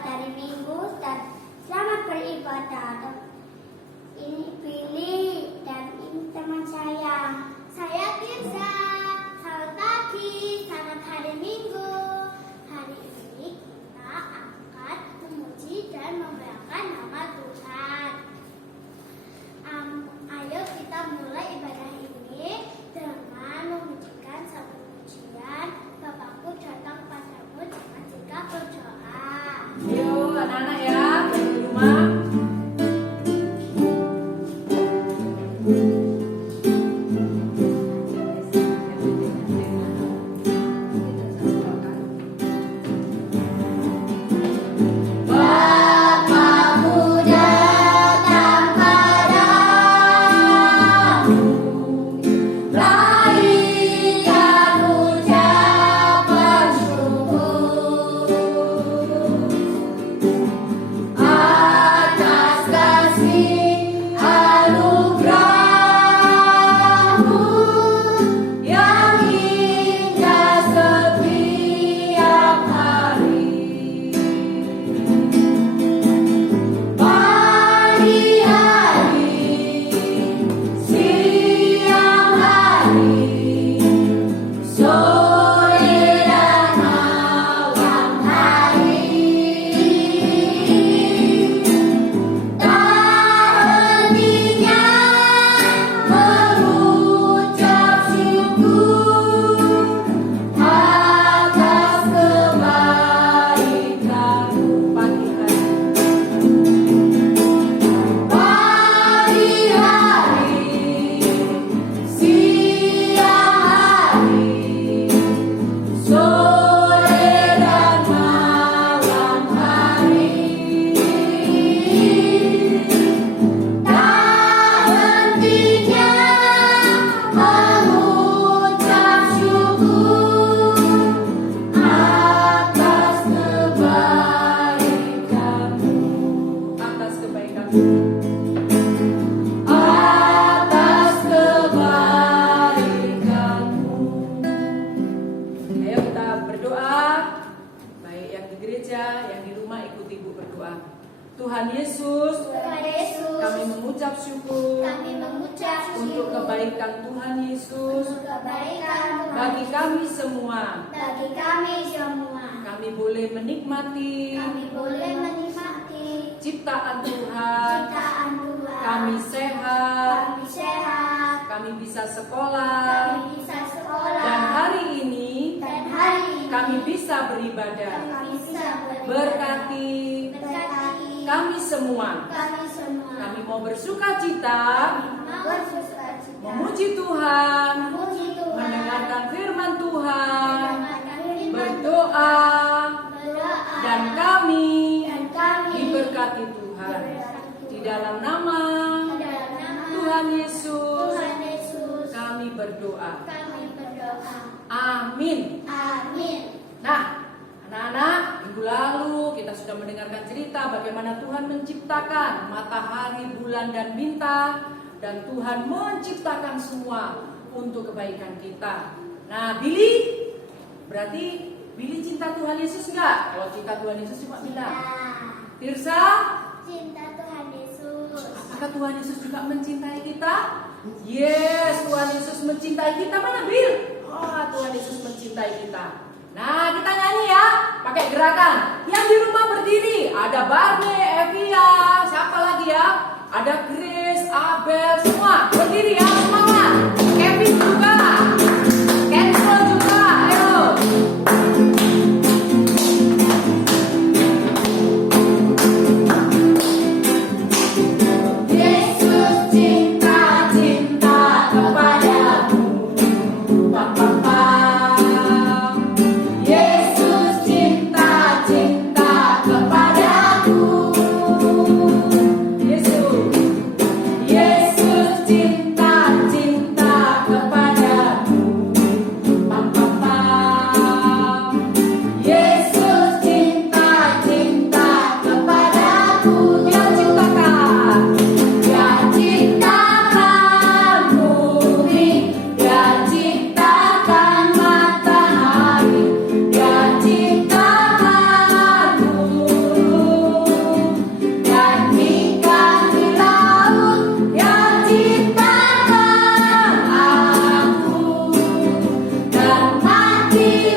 selamat hari Minggu dan selamat beribadah. Ini Billy dan ini teman saya. Saya Tirza. Selamat pagi, selamat hari Minggu. Hari ini kita akan memuji dan membanggakan nama Tuhan. Ayo kita mulai ibadah ini dengan memujikan satu pujian. Bapakku datang padamu dengan jika berdoa. Ayo anak-anak ya, dari rumah. Tuhan Yesus, kami mengucap syukur untuk kebaikan Tuhan Yesus bagi kami semua. Kami boleh menikmati ciptaan Tuhan. Kami sehat, kami bisa sekolah, dan hari ini kami bisa beribadah. Berkati kami semua. Kami mau bersukacita, memuji Tuhan, mendengarkan firman Tuhan, berdoa, dan kami diberkati Tuhan. Di dalam nama Tuhan Yesus, kami berdoa. Amin. Nah, anak-anak, minggu lalu kita sudah mendengarkan cerita bagaimana Tuhan menciptakan matahari, bulan, dan bintang, dan Tuhan menciptakan semua untuk kebaikan kita. Nah, Billy, berarti Billy cinta Tuhan Yesus enggak? Kalau cinta Tuhan Yesus cuma bilang. Tirza, Cinta Tuhan Yesus. apakah Tuhan Yesus juga mencintai kita? Yes, Tuhan Yesus mencintai kita. Mana Bill? Oh, Tuhan Yesus mencintai kita. Nah, kita nyanyi ya, pakai gerakan. Yang di rumah berdiri, ada Barney, Evia, siapa lagi ya? Ada Grace, Abel, semua berdiri ya, semangat. Kevin juga, Kenzo juga, ayo. Yesus cinta kepadamu. Yesus cinta kepadamu. Yesus cinta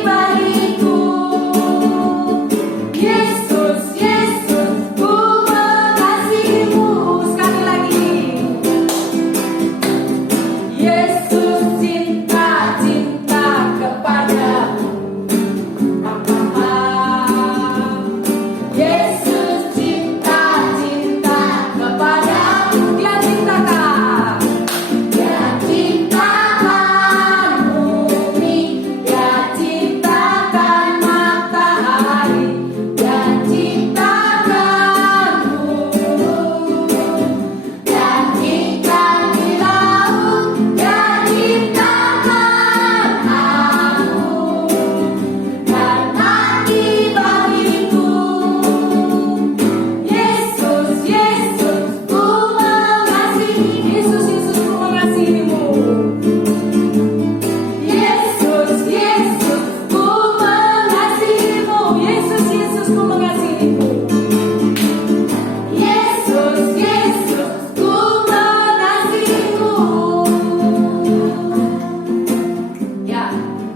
bagiku. Yesus, Yesus, ku mengasihimu. Sekali lagi. Yesus cinta, cinta kepadamu. Yesus cinta, cinta kepadamu. Dia cintakan. Dia cintakan bumi. Dia cintakan matahari. Dia cintakan gunung. Dia cintakan di laut. Dia cintakan aku. Dan mati bagiku. Yesus, Yesus, ku mengasihi. Yesus, Yesus, ku mengasihimu. Yesus, Yesus, ku mengasihimu. Yesus, Yesus, ku mengasihimu. Yesus, Yesus, ku mengasihimu. Ya,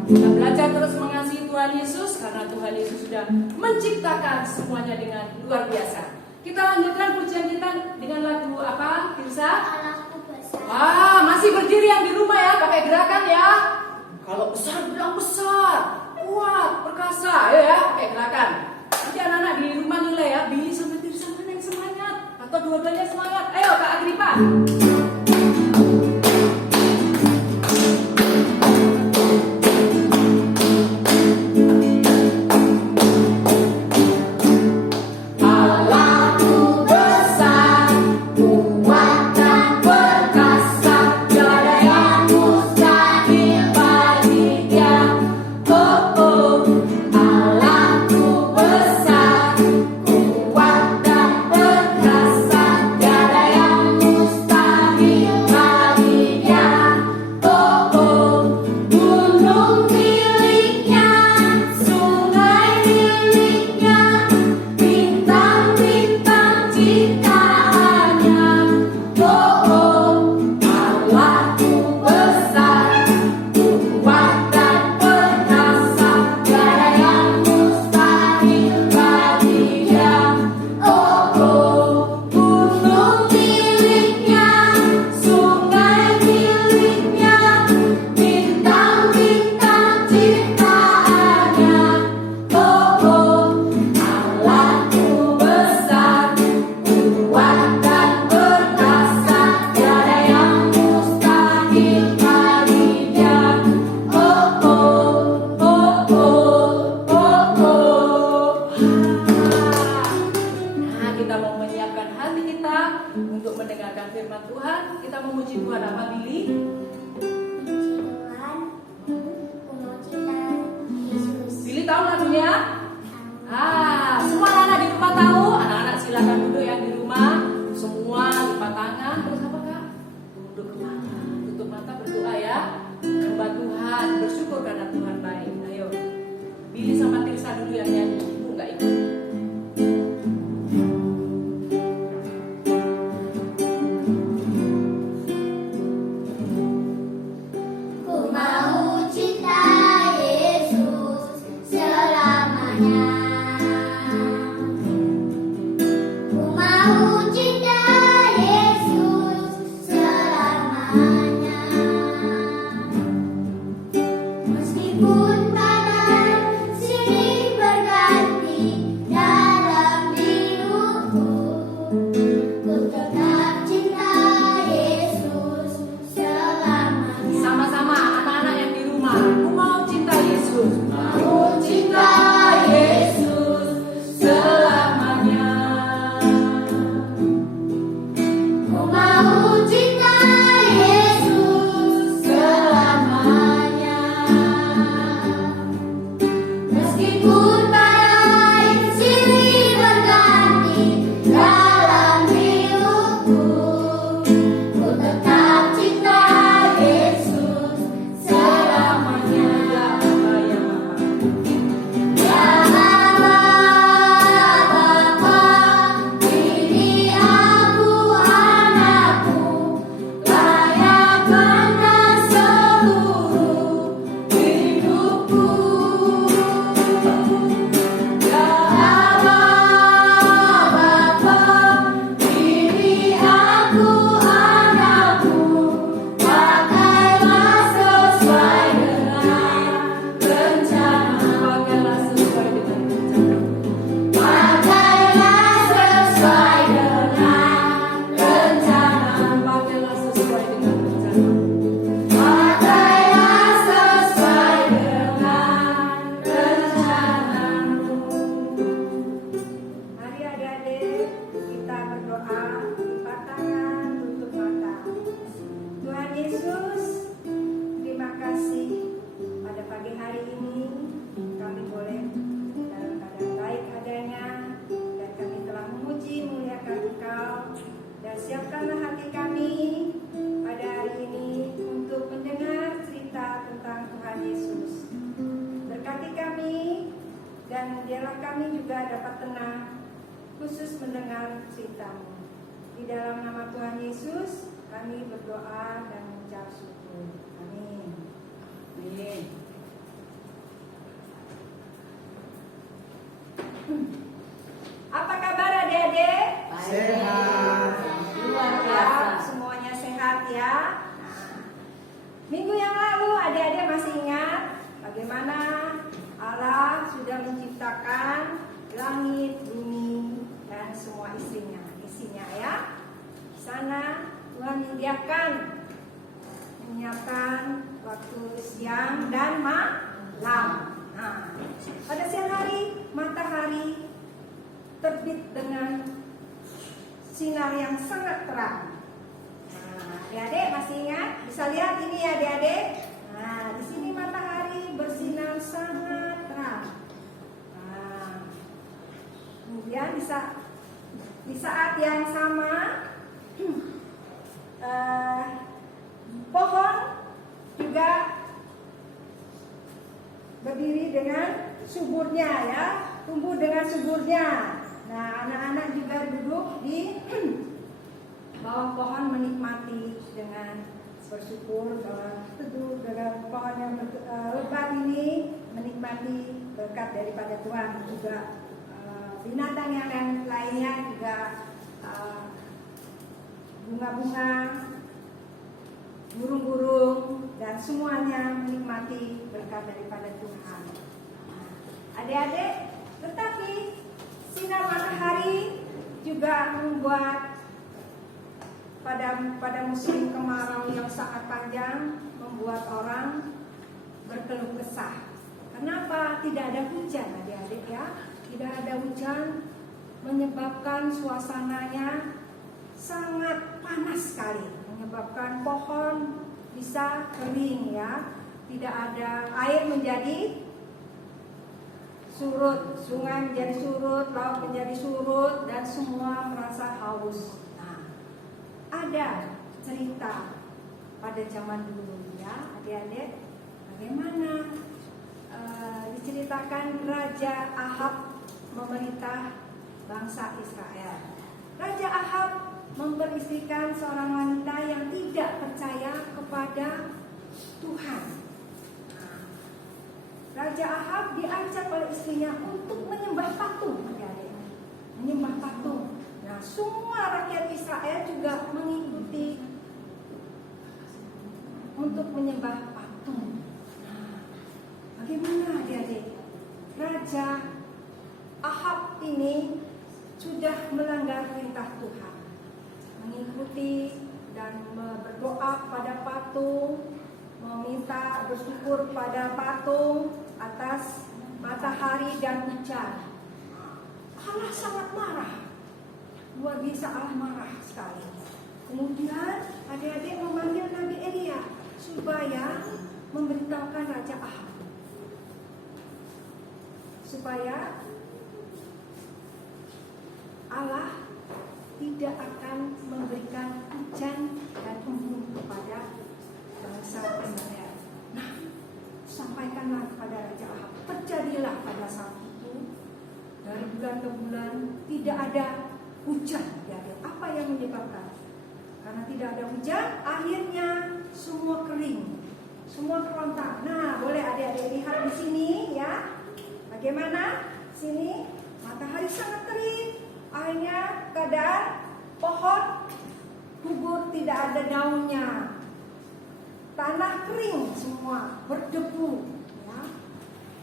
kita belajar terus mengasihi Tuhan Yesus karena Tuhan Yesus sudah menciptakan semuanya dengan luar biasa. Kita lanjutkan pujian kita dengan lagu apa, Tirsa? Allahku besar. Masih berdiri yang di rumah ya, pakai gerakan ya. Kalau besar bilang besar, kuat, perkasa, ayo ya, pakai gerakan. Nanti anak-anak di rumah nilai ya, Billy sampai Tirsa mana yang semangat atau dua-duanya semangat. Ayo Kak Agripa. Allahku besar, kuat dan perkasa, tiada yang mustahil bagi Dia. Allahku besar, kuat dan perkasa, tiada yang mustahil bagi Dia. Gunung miliknya, sungai miliknya, bintang-bintang ciptaannya. Allahku besar, kuat dan perkasa, tiada yang mustahil bagi Dia. Gunung miliknya, sungai miliknya, bintang-bintang ciptaannya. Allahku besar, kuat dan perkasa, tiada yang mustahil bagi Dia. Nah, kita mau menyiapkan hati kita untuk mendengarkan firman Tuhan. Kita memuji Tuhan apa, Billy? Puji Tuhan, memujikan Yesus. Billy tahu lagunya? Semua anak-anak di rumah tahu. Anak-anak silakan duduk yang di rumah. Semua lipat tangan. Terus apa Kak? Duduk kepala, tutup mata, berdoa ya. Sembah Tuhan, bersyukur karena Tuhan baik. Ayo, Billy sama Tirsa dulu yang nyanyi. Ibu nggak ikut. Ku mau cinta Yesus selamanya. Ku mau cinta Yesus selamanya. Meskipun badai silih berganti dalam hidupku, ku tetap cinta Yesus selamanya. Sama-sama anak-anak yang di rumah. Aku mau cinta Yesus. Mau cinta Yesus selamanya. Ku mau cinta Yesus selamanya. Meskipun badai silih berganti dalam hidupku, ku tetap cinta Yesus selamanya. Ya Bapa, ini aku anakku, layakkanlah seluruh hidupku. dapat tenang, khusus mendengar ceritamu. Di dalam nama Tuhan Yesus, kami berdoa dan mengucap syukur. Amin. Amin. Apa kabar adik-adik? Sehat. Luar biasa. Semuanya sehat ya. Nah, minggu yang lalu adik-adik masih ingat bagaimana Allah sudah menciptakan langit, bumi, dan semua isinya ya. Di sana Tuhan menyiapkan waktu siang dan malam. Nah, pada siang hari matahari terbit dengan sinar yang sangat terang. Nah, adik-adik masih ingat? Bisa lihat ini ya adik-adik. Nah, di sini matahari bersinar sangat terang. Nah, kemudian di saat yang sama pohon juga berdiri dengan suburnya ya, tumbuh dengan suburnya. Nah, anak-anak juga duduk di bawah pohon menikmati dengan bersyukur teduh dengan pohon yang lebat ini, menikmati berkat daripada Tuhan. Juga binatang yang lainnya juga bunga-bunga, burung-burung, dan semuanya menikmati berkat daripada Tuhan. Adik-adik, tetapi sinar matahari juga membuat pada musim kemarau yang sangat panjang membuat orang berkeluh kesah. Kenapa tidak ada hujan adik-adik ya? Tidak ada hujan menyebabkan suasananya sangat panas sekali, menyebabkan pohon bisa kering ya. Tidak ada air menjadi surut, sungai menjadi surut, laut menjadi surut, dan semua merasa haus. Nah, ada cerita pada zaman dulu ya adik-adik, bagaimana diceritakan Raja Ahab memerintah bangsa Israel. Raja Ahab memperistirikan seorang wanita yang tidak percaya kepada Tuhan. Raja Ahab diajak oleh istrinya untuk menyembah patung, menyembah patung. Nah, semua rakyat Israel juga mengikuti untuk menyembah patung. Nah, bagaimana adik-adik? Raja Ahab ini sudah melanggar perintah Tuhan, mengikuti dan berdoa pada patung, meminta bersyukur pada patung atas matahari dan hujan. Allah sangat marah, luar biasa Allah marah sekali. Kemudian adik-adik memanggil Nabi Elia supaya memberitahukan Raja Ahab, supaya Allah tidak akan memberikan hujan dan embun kepada bangsa Israel. Nah, sampaikanlah kepada Raja Ahab. Terjadilah pada saat itu dari bulan ke bulan tidak ada hujan. Apa yang menyebabkan? Karena tidak ada hujan, akhirnya semua kering, semua kerontak. Nah, boleh adik-adik lihat di sini ya. Bagaimana? Sini matahari sangat terik. Akhirnya keadaan pohon gugur, tidak ada daunnya. Tanah kering semua, berdebu ya.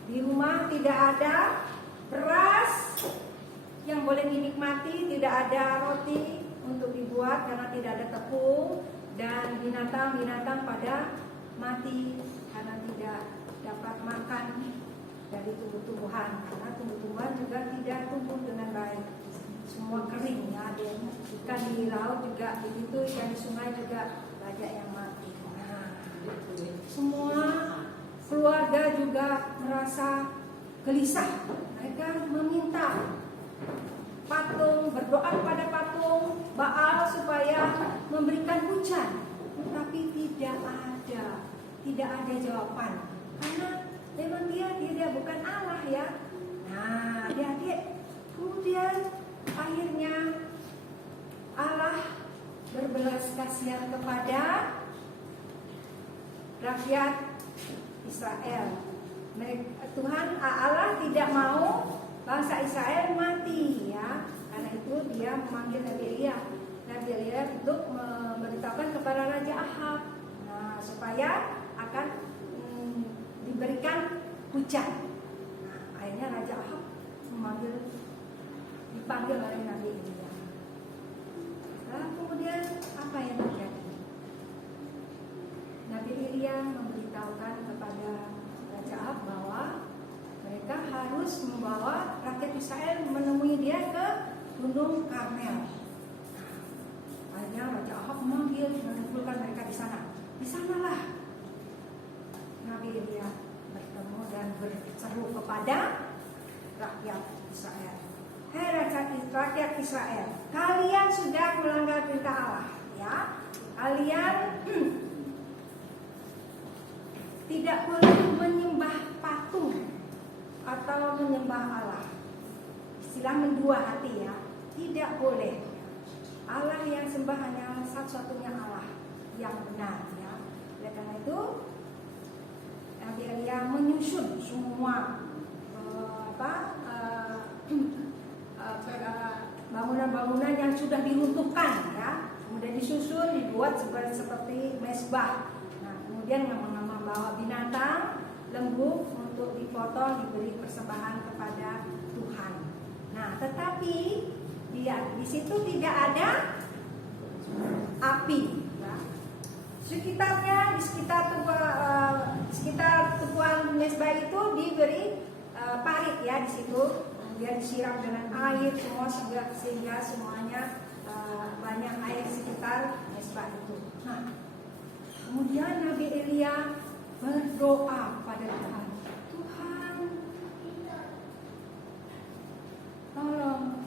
Di rumah tidak ada beras yang boleh dinikmati, tidak ada roti untuk dibuat karena tidak ada tepung, dan binatang-binatang pada mati karena tidak dapat makan dari tumbuh-tumbuhan, karena tumbuh-tumbuhan juga tidak tumbuh dengan baik. Semua kering ya, dan ikan di laut juga begitu, ikan di sungai juga banyak yang mati. Nah, semua keluarga juga merasa gelisah. Mereka meminta patung, berdoa kepada patung Baal supaya memberikan hujan, tetapi tidak ada jawaban, karena memang dia bukan Allah ya. Nah, adik-adik, belas kasihan kepada rakyat Israel. Tuhan Allah tidak mau bangsa Israel mati, ya. Karena itu dia memanggil Nabi Elia untuk memberitahukan kepada Raja Ahab, nah, supaya akan diberikan hujan. Nah, akhirnya Raja Ahab dipanggil oleh Nabi Elia. Nah, kemudian apa yang terjadi? Nabi Elia memberitahukan kepada Raja Ahab bahwa mereka harus membawa rakyat Israel menemui dia ke Gunung Karmel. Akhirnya Raja Ahab mengumpulkan mereka di sana. Di sanalah Nabi Elia bertemu dan berseru kepada rakyat Israel. Hei rakyat Israel, kalian sudah melanggar perintah Allah, ya. Kalian tidak boleh menyembah patung atau menyembah Allah. Istilah mendua hati, ya. Tidak boleh. Allah yang sembah hanya satu-satunya Allah yang benar, ya. Oleh karena itu Nabi Elia menyusun semua bangunan-bangunan yang sudah diruntuhkan, ya. Kemudian disusun, dibuat seperti mesbah. Nah, kemudian membawa binatang lembu untuk dipotong, diberi persembahan kepada Tuhan. Nah, tetapi di situ tidak ada api, ya. Sekitarnya, di sekitar tumpuan mesbah itu diberi parit, ya, di situ. Kemudian disiram dengan air semua sehingga semuanya banyak air sekitar mesbah itu. Nah, kemudian Nabi Elia berdoa pada Tuhan. Tuhan, tolong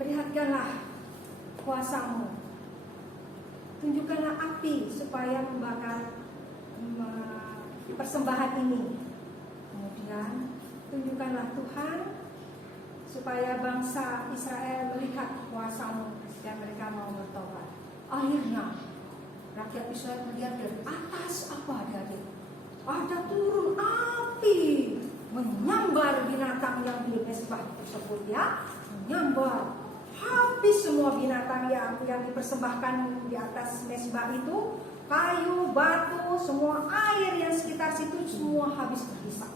perlihatkanlah kuasa-Mu. Tunjukkanlah api supaya membakar persembahan ini. Kemudian tunjukkanlah Tuhan supaya bangsa Israel melihat kuasa-Mu dan mereka mau bertobat. Akhirnya rakyat Israel melihat dari atas apa adik-adik? Ada turun api menyambar binatang yang di mesbah tersebut, ya. Menyambar habis semua binatang yang dipersembahkan di atas mesbah itu, kayu, batu, semua air yang sekitar situ semua habis terhisap.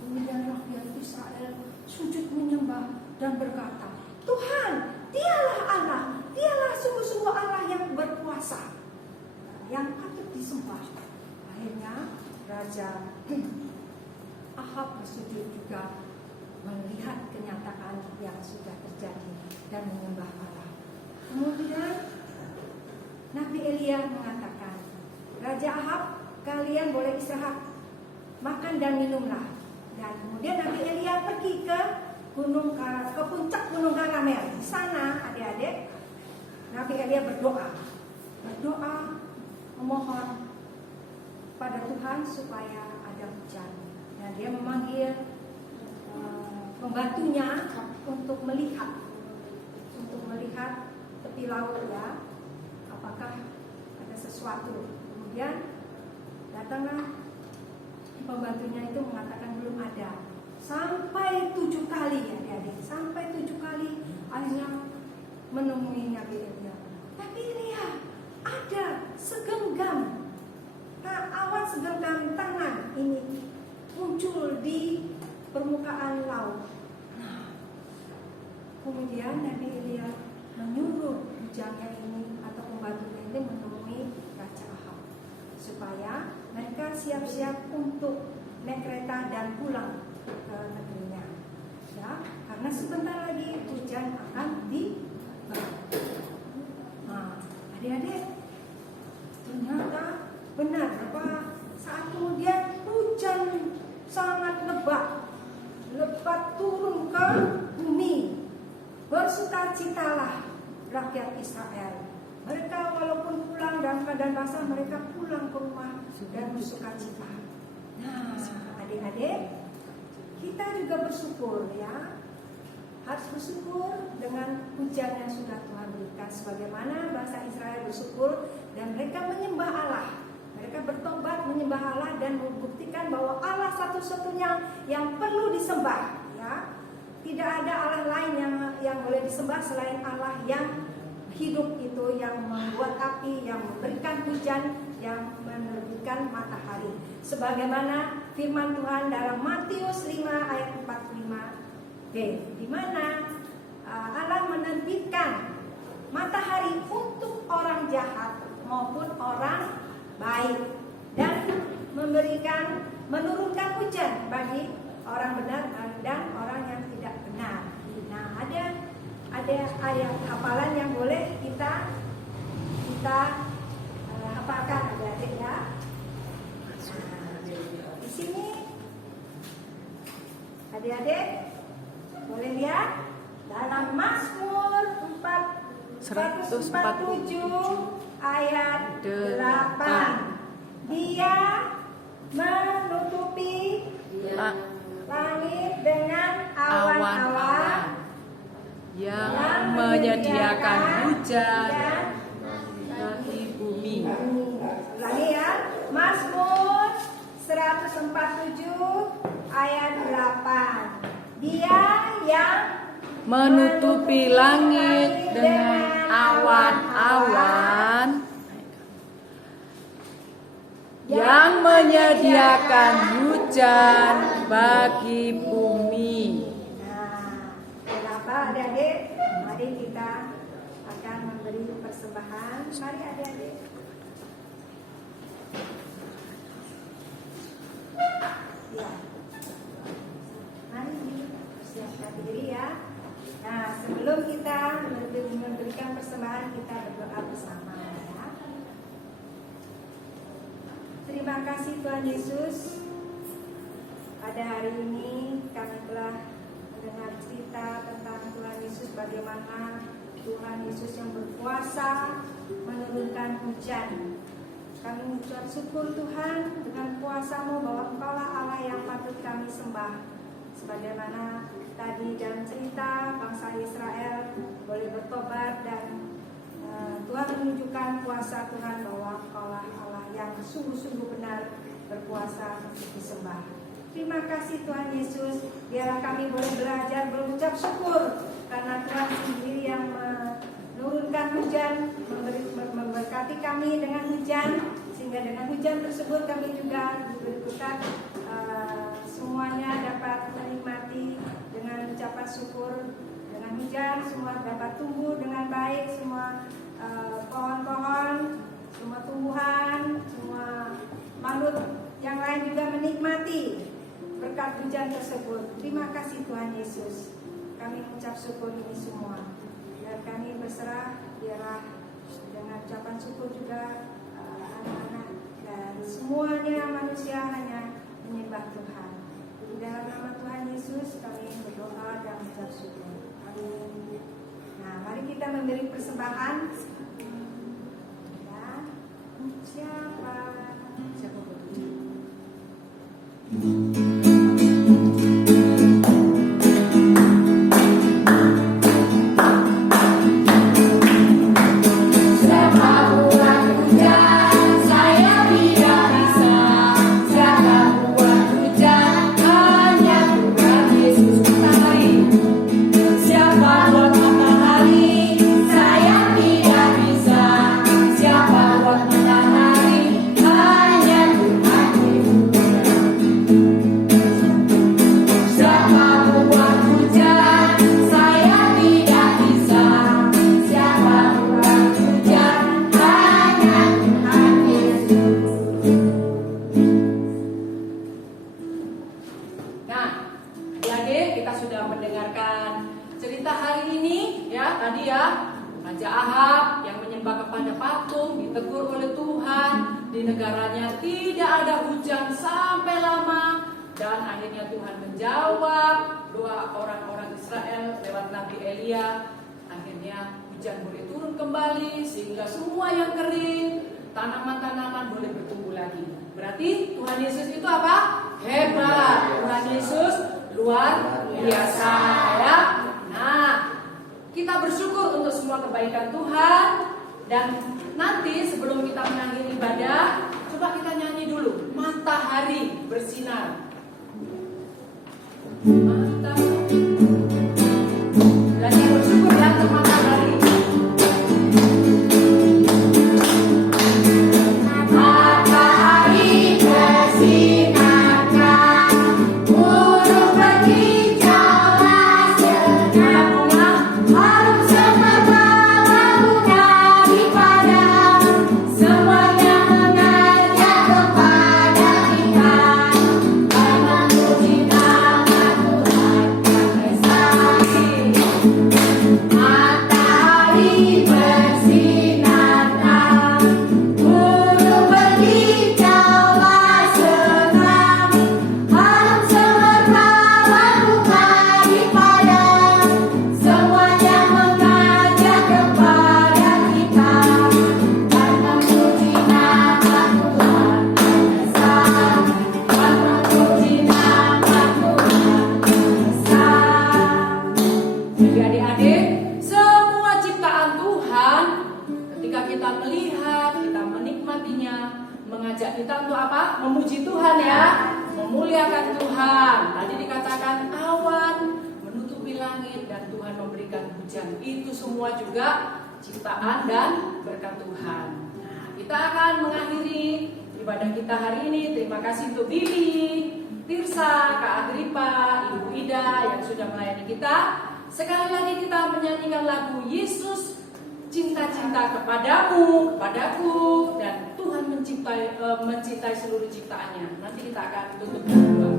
Kemudian rakyat Israel sujud menyembah dan berkata, Tuhan, Dialah Allah, Dialah sungguh-sungguh Allah yang berkuasa, yang patut disembah. Akhirnya Raja Ahab bersujud juga melihat kenyataan yang sudah terjadi dan menyembah Allah. Kemudian Nabi Elia mengatakan, Raja Ahab, kalian boleh istirahat, makan dan minumlah. Dan kemudian Nabi Elia pergi ke puncak Gunung Karmel. Di sana, adik-adik, Nabi Elia berdoa memohon pada Tuhan supaya ada hujan. Dan dia memanggil pembantunya untuk melihat tepi laut, ya, apakah ada sesuatu. Kemudian datanglah pembantunya itu mengatakan belum ada. Sampai 7 kali, ya adik-adik, sampai 7 kali akhirnya menemui Nabi Elia. Nabi Elia, ada segenggam awan segenggam tangan ini muncul di permukaan laut. Nah, kemudian Nabi Elia menyuruh bujangnya ini atau pembantunya ini menemui Raja Ahab supaya mereka siap-siap untuk naik kereta dan pulang ke negerinya, ya, karena sebentar lagi hujan akan tiba. Nah, adik-adik, ternyata benar, berapa saat kemudian hujan sangat lebat turun ke bumi. Bersukacitalah rakyat Israel. Mereka walaupun pulang dalam keadaan basah, mereka pulang ke rumah dan bersukacita. Nah, adik-adik, kita juga bersyukur, ya. harus bersyukur dengan hujan yang sudah Tuhan berikan. Sebagaimana bangsa Israel bersyukur dan mereka menyembah Allah. Mereka bertobat menyembah Allah dan membuktikan bahwa Allah satu-satunya yang perlu disembah. Ya. Tidak ada Allah lain yang boleh disembah selain Allah yang hidup itu, yang membuat api, yang memberikan hujan, yang menerbitkan matahari. Sebagaimana firman Tuhan dalam Matius 5 ayat 45b, di mana Allah menerbitkan matahari untuk orang jahat maupun orang baik dan menurunkan hujan bagi orang benar dan orang yang tidak benar. Nah, ada ayat hafalan yang boleh kita hafalkan adik-adik ya. Di sini adik-adik boleh lihat dalam Mazmur 147 ayat 8. Dia menutupi langit dengan awan-awan yang menyediakan hujan bagi bumi. Ulangi ya, Mazmur 147 ayat 8. Dia yang Menutupi langit dengan awan-awan, yang menyediakan hujan bagi bumi. Nah, kenapa adik-adik? Mari kita akan memberi persembahan. Mari adik-adik. Ya. Mari persiapkan diri ya. Nah, sebelum kita memberikan persembahan, kita berdoa bersama ya. Terima kasih Tuhan Yesus. Pada hari ini kami telah mendengar cerita tentang Tuhan Yesus, bagaimana Tuhan Yesus yang berkuasa menurunkan hujan. Kami mengucap syukur Tuhan dengan kuasa-Mu bahwa Engkaulah Allah yang patut kami sembah. Sebagaimana tadi dalam cerita bangsa Israel boleh bertobat dan Tuhan menunjukkan kuasa Tuhan bahwa Engkaulah Allah yang sungguh-sungguh benar berkuasa untuk disembah. Terima kasih Tuhan Yesus. Biarlah kami boleh belajar berucap syukur karena Tuhan sendiri yang menurunkan hujan, memberkati kami dengan hujan, sehingga dengan hujan tersebut kami juga berkat semuanya dapat menikmati dengan ucapan syukur. Dengan hujan semua dapat tumbuh dengan baik, semua pohon-pohon, semua tumbuhan, semua makhluk yang lain juga menikmati berkat hujan tersebut. Terima kasih Tuhan Yesus. Kami mengucap syukur ini semua. Dan kami berserah, biarlah dengan ucapan syukur juga anak-anak dan semuanya manusia hanya menyembah Tuhan. Di dalam nama Tuhan Yesus kami berdoa dan mengucap syukur. Amin. Nah, mari kita memberi persembahan. Ya, siapa? Raja Ahab yang menyembah kepada patung ditegur oleh Tuhan, di negaranya tidak ada hujan sampai lama, dan akhirnya Tuhan menjawab doa orang-orang Israel lewat Nabi Elia. Akhirnya hujan boleh turun kembali sehingga semua yang kering, tanaman-tanaman boleh bertumbuh lagi. Berarti Tuhan Yesus itu apa? Hebat. Tuhan Yesus luar biasa ya. Nah, Kita bersyukur untuk semua kebaikan Tuhan. Dan nanti sebelum kita mengakhiri ibadah, coba kita nyanyi dulu. Matahari bersinar. Matahari. Belajar bersyukur ya untuk matahari. Matahari bersinarkan, burung berkicaulah senang, harum semerbak dari padang, semuanya mengajak kepada kita, karena puji nama Tuhan yang lestari. Matahari bersinarkan, burung berkicaulah senang, harum semerbak di padang, semuanya mengajak kepada kita, karena puji nama Tuhan yang lestari, karena puji nama Tuhan yang lestari. Jadi adik-adik, semua ciptaan Tuhan ketika kita melihat, kita menikmatinya, mengajak kita untuk apa? Memuji Tuhan ya, memuliakan Tuhan. Tadi dikatakan awan menutupi langit dan Tuhan memberikan hujan. Itu semua juga ciptaan dan berkat Tuhan. Nah, kita akan mengakhiri ibadah kita hari ini. Terima kasih untuk Bibi, Tirsa, Kak Agripa, Ibu Ida yang sudah melayani kita. Sekali lagi kita menyanyikan lagu Yesus cinta-cinta kepadamu, kepadaku, dan Tuhan mencintai seluruh ciptaannya. Nanti kita akan tutup berdoa.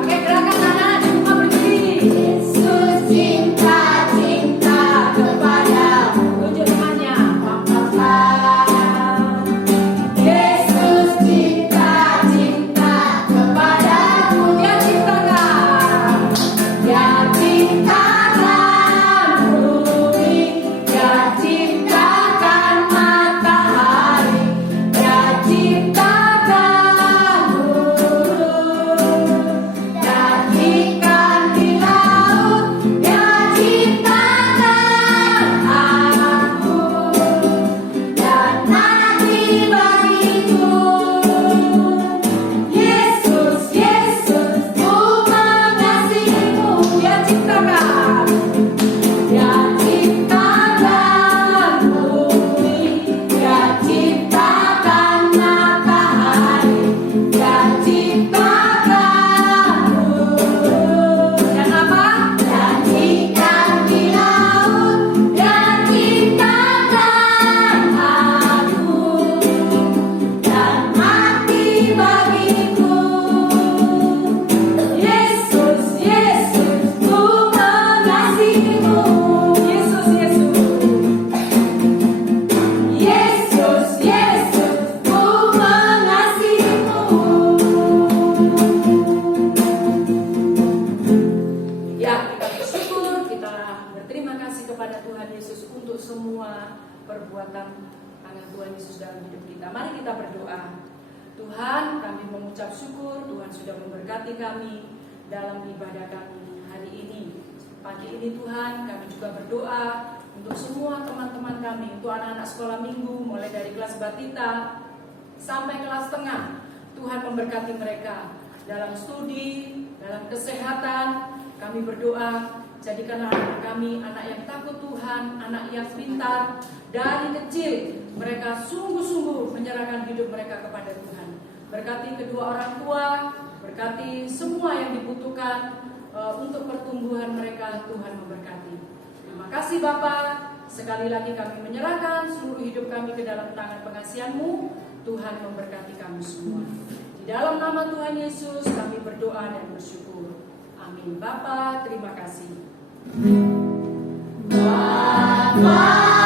Pakai gerakan anak-anak di rumah berdiri. Yesus cinta-cinta kepadamu. Tunjuk temannya. Yesus cinta-cinta kepadamu. Dia ciptakan. Dia ciptakan bumi, Dia ciptakan matahari, Dia ciptakan burung dan ikan di laut, Dia ciptakan aku dan nanti bagiku. Yesus, Yesus, ku mengasihimu. Dia ciptakan. Dia ciptakan bumi, Dia ciptakan matahari, Dia ciptakan burung Dan apa? dan ikan di laut, Dia ciptakan aku dan mati bagiku. Yesus, Yesus, ku mengasihimu. Yesus, Yesus. Yesus, Yesus, ku mengasihimu. Ya, kita bersyukur, kita berterima kasih kepada Tuhan Yesus untuk semua perbuatan tangan Tuhan Yesus dalam hidup kita. Mari kita berdoa. Tuhan, kami mengucap syukur, Tuhan sudah memberkati kami dalam ibadah kami hari ini. Pagi ini Tuhan, kami juga berdoa untuk semua teman-teman kami, untuk anak-anak sekolah minggu, mulai dari kelas batita sampai kelas tengah. Tuhan memberkati mereka dalam studi, dalam kesehatan. Kami berdoa, jadikanlah anak kami anak yang takut Tuhan, anak yang pintar. Dari kecil mereka sungguh-sungguh menyerahkan hidup mereka kepada Tuhan. Berkati kedua orang tua, berkati semua yang dibutuhkan untuk pertumbuhan mereka. Tuhan memberkati. Terima kasih Bapa. Sekali lagi kami menyerahkan seluruh hidup kami ke dalam tangan pengasihan-Mu. Tuhan memberkati kami semua. Di dalam nama Tuhan Yesus kami berdoa dan bersyukur. Amin. Bapa, terima kasih. Bapa